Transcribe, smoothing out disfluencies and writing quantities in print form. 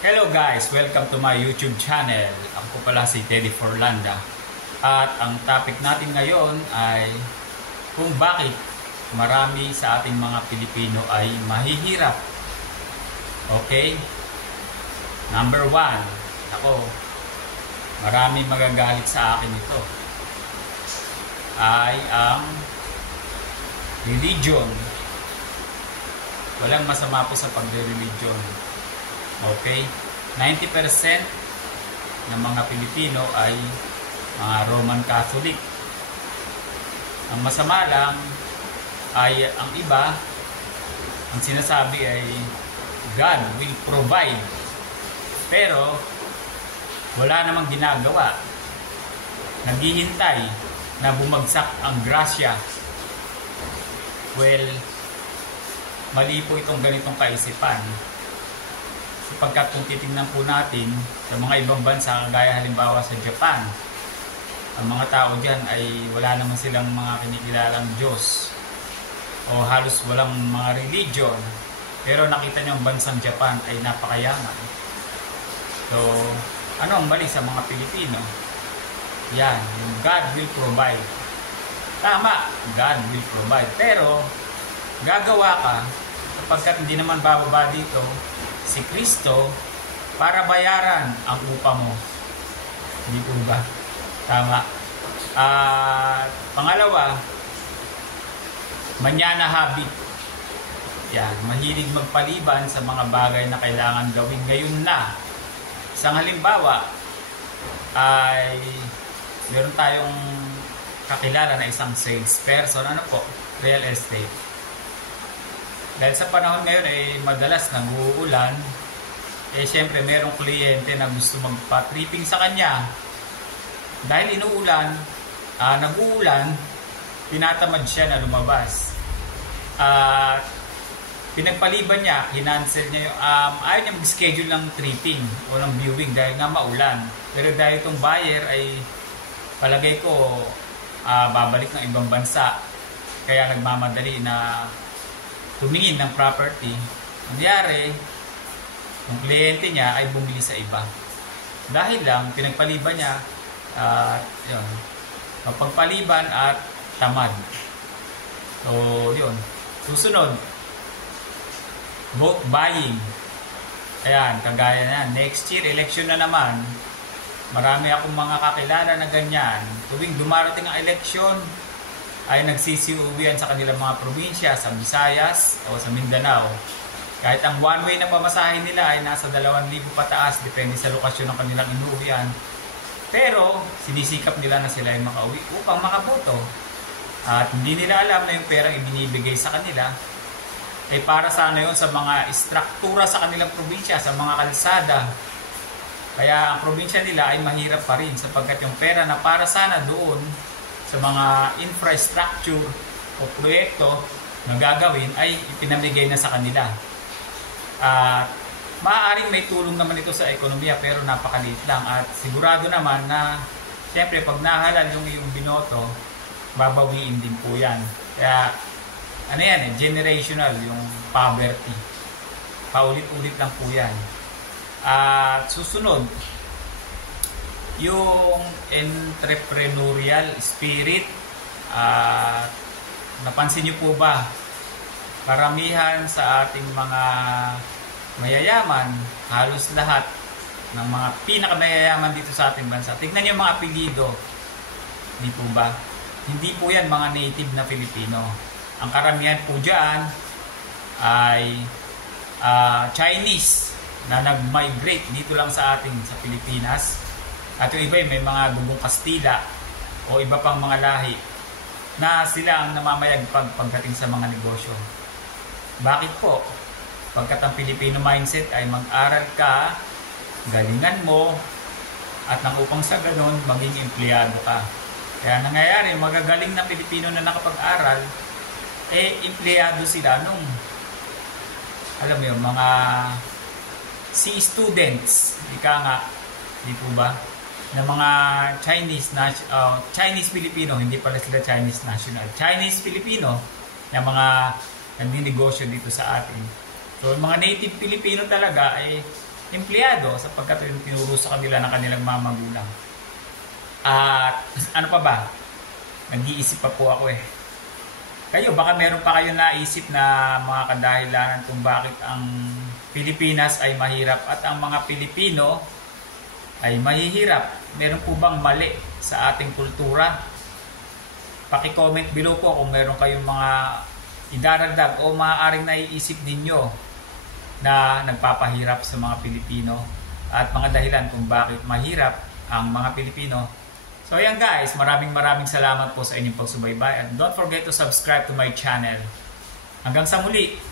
Hello guys! Welcome to my YouTube channel. Ako pala si Teddy Forlanda. At ang topic natin ngayon ay kung bakit marami sa ating mga Pilipino ay mahihirap. Okay? Number 1. Ako, marami magagalit sa akin ito. Ay ang religion. Walang masama po sa pagre-religion. Okay? 90% ng mga Pilipino ay mga Roman Catholic. Ang masama lang ay ang iba, ang sinasabi ay God will provide. Pero wala namang ginagawa. Naghihintay na bumagsak ang grasya. Well, mali po itong ganitong kaisipan. Sapagkat kung titingnan po natin sa mga ibang bansa, kagaya halimbawa sa Japan, ang mga tao dyan ay wala naman silang mga kinikilalang Diyos o halos walang mga religion, pero nakita nyo ang bansang Japan ay napakayaman. So, ano ang mali sa mga Pilipino? Yan, yung God will provide. Tama, God will provide, pero gagawa ka sapagkat hindi naman bababa dito si Kristo para bayaran ang upa mo. Hindi po ba? Tama. Pangalawa, manyana habit. Yan, mahilig magpaliban sa mga bagay na kailangan gawin ngayon na. Isang halimbawa ay meron tayong kakilala na isang salesperson. Ano po? Real estate. Dahil sa panahon ngayon ay madalas nag-uulan, syempre merong kliyente na gusto magpa-tripping sa kanya. Dahil inuulan, nag-uulan, tinatamad siya na lumabas. Pinagpaliban niya, kinancel niya yung, ayaw niya mag-schedule ng tripping o ng viewing dahil nga maulan. Pero dahil itong buyer ay palagay ko babalik ng ibang bansa, kaya nagmamadali na tumingin ng property. Nangyari, yung kliyente niya ay bumili sa iba. Dahil lang, pinagpaliban niya, yun, pagpaliban at tamad. So, yun. Susunod, vote buying. Ayan, kagaya na. Next year, election na naman. Marami akong mga kakilala na ganyan. Tuwing dumarating ang election, ay nagsisiuwian sa kanilang mga probinsya, sa Visayas o sa Mindanao. Kahit ang one-way na pamasahe nila ay nasa 2,000 pataas, depende sa lokasyon ng kanilang inuwian. Pero, sinisikap nila na sila ay makauwi upang makaboto. At hindi nila alam na yung perang ibinibigay sa kanila ay para sana yun sa mga istruktura sa kanilang probinsya, sa mga kalsada. Kaya ang probinsya nila ay mahirap pa rin sapagkat yung pera na para sana doon sa mga infrastructure o proyekto na gagawin ay ipinamigay na sa kanila. Maaaring may tulong naman ito sa ekonomiya pero napakaliit lang at sigurado naman na siyempre pag nahalal yung iyong binoto, babawiin din po yan. Kaya ano yan generational yung poverty. Paulit-ulit lang po yan. At susunod, yung entrepreneurial spirit. Napansin niyo po ba, karamihan sa ating mga mayayaman, halos lahat ng mga pinakamayayaman dito sa ating bansa, tignan niyo yung mga apelyido. Hindi po ba? Hindi po yan mga native na Filipino. Ang karamihan po dyan ay Chinese na nag-migrate dito lang sa ating sa Pilipinas. At yung iba may mga dugong Kastila o iba pang mga lahi na sila ang namamayagpag pagdating sa mga negosyo. Bakit po? Pagkat ang Filipino mindset ay mag-aral ka, galingan mo, at nang upang sa ganon, maging empleyado ka. Kaya nangyayari, magagaling na Pilipino na nakapag-aral, empleyado sila nung, alam mo yun, mga students, ika nga, di po ba? Na mga Chinese Filipino, hindi pala sila Chinese national. Chinese Filipino na mga nagninegosyo dito sa atin. So, mga native Pilipino talaga ay empleyado sapagkat tinuro sa kanila ng kanilang mga magulang. At ano pa ba? Nag-iisip pa po ako eh. Kayo, baka meron pa kayo naisip na mga kadahilanan kung bakit ang Pilipinas ay mahirap at ang mga Pilipino ay mahihirap. Meron po bang mali sa ating kultura? Paki-comment below po kung meron kayong mga idaragdag o maaaring naiisip ninyo na nagpapahirap sa mga Pilipino at mga dahilan kung bakit mahirap ang mga Pilipino. So ayan guys, maraming salamat po sa inyong pagsubaybay, and don't forget to subscribe to my channel. Hanggang sa muli!